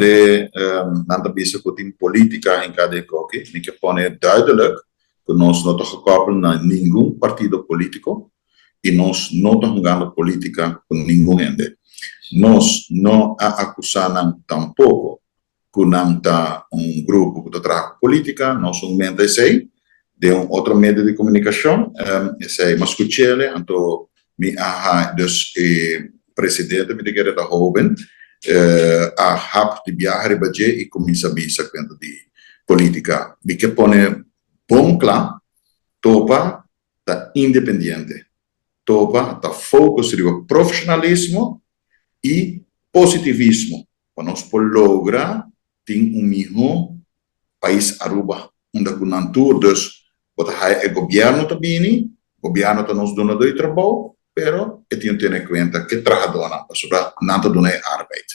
de nanta bezig in politica in cada koki, ik pone duidelijk que nós não estamos gekoppeld naar nenhum partido político e nós não estamos jogando política com nenhum ende. Nós não acusamos tampouco que não está grupo que trabalha política, nós somos mente sei de outro meio de comunicação, sei mas escutele, então me dus presidente me diga da jovem a hap de viajar baje e começa a bisa quanto de política, me que pone bom claro, topa da independente, topa da focus no profissionalismo e positivismo, para nós poder lograr ter mesmo país Aruba, onde com nantur, dus wat hij é governo também, governo tá nos dando do trabalho, pero é tem que ter em conta que trabalhador não, para não dona arbeid.